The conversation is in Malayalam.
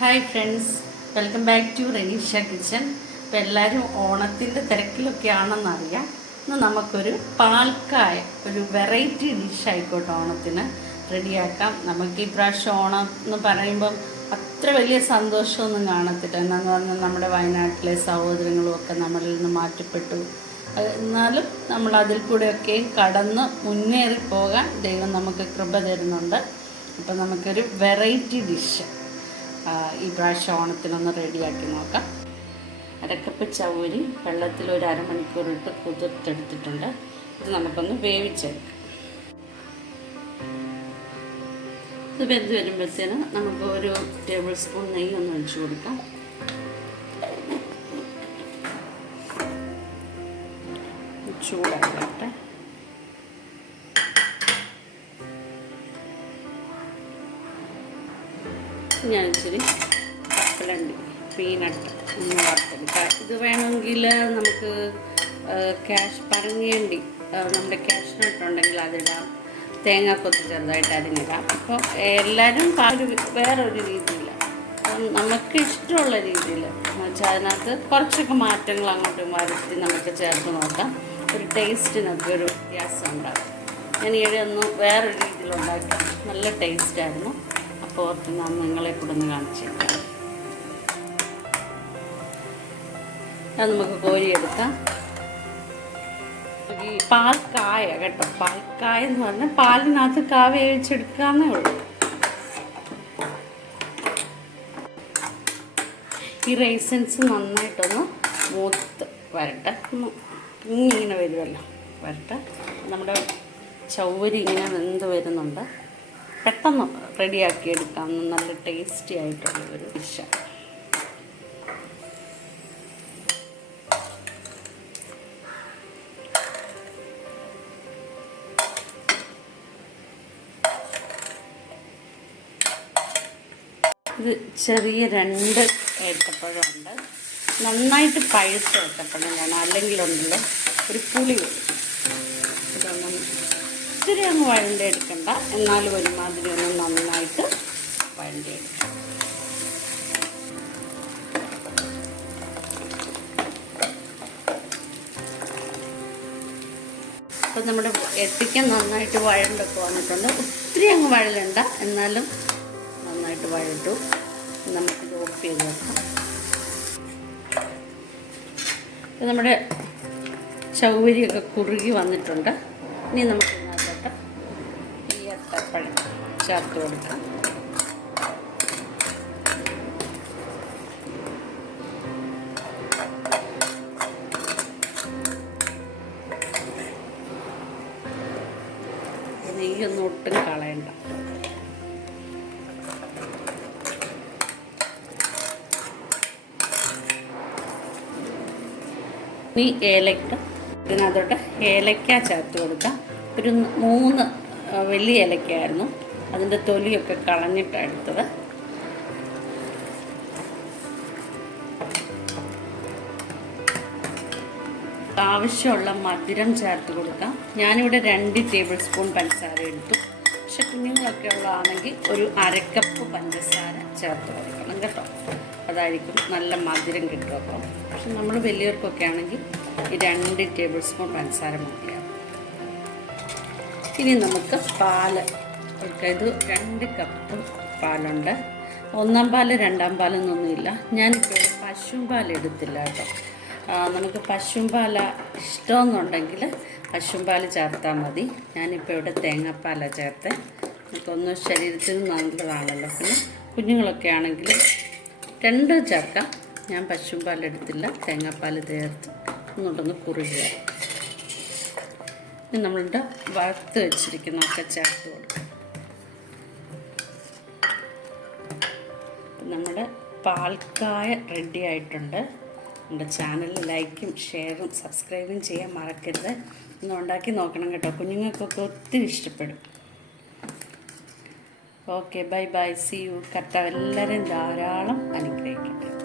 Hi friends welcome back to Reneesha kitchen ഇപ്പം എല്ലാവരും ഓണത്തിന്റെ തിരക്കിലൊക്കെ ആണെന്നറിയാം ഇന്ന് നമുക്കൊരു പാൽക്കായ ഒരു വെറൈറ്റി ഡിഷ് ആയിക്കോട്ടെ ഓണത്തിന് റെഡിയാക്കാം. നമുക്ക് ഈ പ്രാവശ്യം ഓണം എന്ന് പറയുമ്പം അത്ര വലിയ സന്തോഷമൊന്നും കാണത്തില്ല. എന്നാന്ന് പറഞ്ഞാൽ നമ്മുടെ വയനാട്ടിലെ സഹോദരങ്ങളും ഒക്കെ നമ്മളിൽ നിന്ന് മാറ്റപ്പെട്ടു. എന്നാലും നമ്മൾ അതിൽ കൂടെയൊക്കെയും കടന്ന് മുന്നേറി പോകാൻ ദൈവം നമുക്ക് കൃപ തരുന്നുണ്ട്. അപ്പം നമുക്കൊരു വെറൈറ്റി ഡിഷ് ഈ പ്രാവശ്യം ഓണത്തിനൊന്ന് റെഡിയാക്കി നോക്കാം. അരക്കപ്പ് ചവരി വെള്ളത്തിൽ ഒരു അരമണിക്കൂറിട്ട് കുതിർത്തെടുത്തിട്ടുണ്ട്. ഇത് നമുക്കൊന്ന് വേവിച്ചെടുക്കാം. ഇത് വെന്ത് വരുമ്പോഴത്തേന് നമുക്ക് ഒരു ടേബിൾ സ്പൂൺ നെയ്യ് ഒന്ന് ഒഴിച്ചു കൊടുക്കാം. ചൂടാക്കട്ടെ ഞാൻ ഇച്ചിരി കപ്പലണ്ടി പീനട്ട് ഒന്ന് വറുത്തെടുക്കാം. ഇത് വേണമെങ്കിൽ നമുക്ക് ക്യാഷ് പറങ്ങേണ്ടി നമ്മുടെ ക്യാഷ് നട്ട് ഉണ്ടെങ്കിൽ അതിടാം. കൊത്തി ചെറുതായിട്ട് അരിഞ്ഞിടാം. അപ്പോൾ എല്ലാവരും ഒരു വേറൊരു അപ്പം നമുക്ക് ഇഷ്ടമുള്ള രീതിയിൽ എന്നുവെച്ചാൽ അതിനകത്ത് കുറച്ചൊക്കെ മാറ്റങ്ങൾ അങ്ങോട്ടും വരുത്തി നമുക്ക് ചേർത്ത് നോക്കാം. ഒരു ടേസ്റ്റിനൊക്കെ ഒരു വ്യത്യാസം ഉണ്ടാകും. ഞാൻ ഇവിടെ ഒന്ന് വേറൊരു രീതിയിൽ ഉണ്ടാക്കി നല്ല ടേസ്റ്റായിരുന്നു. ഓർത്ത് ഞാൻ നിങ്ങളെ കൂടെ ഒന്ന് കാണിച്ചേക്കാം അത് നമുക്ക് കോരിയെടുക്കാം. ഈ പാൽക്കായ കേട്ടോ പാൽക്കായ എന്ന് പറഞ്ഞാൽ പാലിനകത്ത് കാ വേവിച്ചെടുക്കാന്നേ ഉള്ളൂ. ഈ റൈസൻസ് നന്നായിട്ടൊന്ന് മൂത്ത് വരട്ടെ. ഒന്ന് ഇങ്ങനെ വരുമല്ലോ വരട്ടെ. നമ്മുടെ ചൗവരി ഇങ്ങനെ വെന്ത് വരുന്നുണ്ട്. പെട്ടെന്ന് റെഡിയാക്കി എടുക്കാം നല്ല ടേസ്റ്റി ആയിട്ടുള്ള ഒരു ഡിഷാണ് ഇത് ചെറിയ രണ്ട് ഏത്തപ്പഴമുണ്ട്. നന്നായിട്ട് പഴുത്ത ഏത്തപ്പഴം വേണം. അല്ലെങ്കിലുണ്ടല്ലോ ഒരു പുളി വരും ഇത്തിരി അങ്ങ് വഴണ്ടെടുക്കണ്ട എന്നാലും ഒരുമാതിരി ഒന്ന് നന്നായിട്ട് വഴണ്ടെടുക്കാം അപ്പം നമ്മുടെ എത്തിക്ക നന്നായിട്ട് വഴണ്ടൊക്കെ വന്നിട്ടുണ്ട്. ഒത്തിരി അങ്ങ് വഴലണ്ട. എന്നാലും നന്നായിട്ട് വഴട്ടു നമുക്കിത് ഓഫ് ചെയ്ത് വെക്കാം. നമ്മുടെ ചൗവരിയൊക്കെ കുറുകി വന്നിട്ടുണ്ട്. ഇനി നമുക്ക് ചേർത്ത് കൊടുക്കാം. നെയ്യൊന്നും ഒട്ടും കളയണ്ട. ഇനി ഏലക്ക. ഇതിനകത്തോട്ട് ഏലക്ക ചേർത്ത് കൊടുക്കാം. ഒരു മൂന്ന് വലിയ ഏലക്കയായിരുന്നു. അതിന്റെ തൊലിയൊക്കെ കളഞ്ഞിട്ടാണ് എടുത്തത്. ആവശ്യമുള്ള മധുരം ചേർത്ത് കൊടുക്കാം. ഞാനിവിടെ രണ്ട് ടേബിൾ സ്പൂൺ പഞ്ചസാര എടുത്തു. പക്ഷെ കുഞ്ഞുങ്ങളൊക്കെ ഉള്ളതാണെങ്കിൽ ഒരു അരക്കപ്പ് പഞ്ചസാര ചേർത്ത് കൊടുക്കണം കേട്ടോ. അതായിരിക്കും നല്ല മധുരം കിട്ടും അപ്പം. പക്ഷെ നമ്മൾ വലിയവർക്കൊക്കെ ആണെങ്കിൽ ഈ രണ്ട് ടേബിൾ സ്പൂൺ പഞ്ചസാര മതിയാവും ഇനി നമുക്ക് പാൽ ഇത് രണ്ട് കപ്പ് പാലുണ്ട്. ഒന്നാം പാൽ രണ്ടാം പാലെന്നൊന്നുമില്ല ഞാനിപ്പോൾ പശുവും പാൽ എടുത്തില്ല കേട്ടോ. നമുക്ക് പശുവും പാല ഇഷ്ടമെന്നുണ്ടെങ്കിൽ പശുവും പാൽ ചേർത്താൽ മതി. ഞാനിപ്പോൾ ഇവിടെ തേങ്ങാപ്പാലാണ് ചേർത്ത്. നമുക്കൊന്ന് ശരീരത്തിന് നല്ലതാണല്ലോ. പിന്നെ കുഞ്ഞുങ്ങളൊക്കെ ആണെങ്കിൽ രണ്ടും ചേർക്കാം. ഞാൻ പശുവും പാൽ എടുത്തില്ല. തേങ്ങാപ്പാൽ ചേർത്ത് ഒന്നുകൊണ്ടൊന്ന് കുറുകുക നമ്മളുടെ വറുത്ത് വെച്ചിരിക്കുന്നതൊക്കെ ചേർത്ത് കൊടുക്കാം. നമ്മുടെ പാൽക്കായ റെഡി ആയിട്ടുണ്ട്. നമ്മുടെ ചാനൽ ലൈക്കും ഷെയറും സബ്സ്ക്രൈബും ചെയ്യാൻ മറക്കരുത്. ഒന്ന് ഉണ്ടാക്കി നോക്കണം കേട്ടോ. കുഞ്ഞുങ്ങൾക്കൊക്കെ ഒത്തിരി ഇഷ്ടപ്പെടും. Okay bye bye see you കർത്താവ് എല്ലാവരെയും ധാരാളം അനുഗ്രഹിക്കട്ടെ.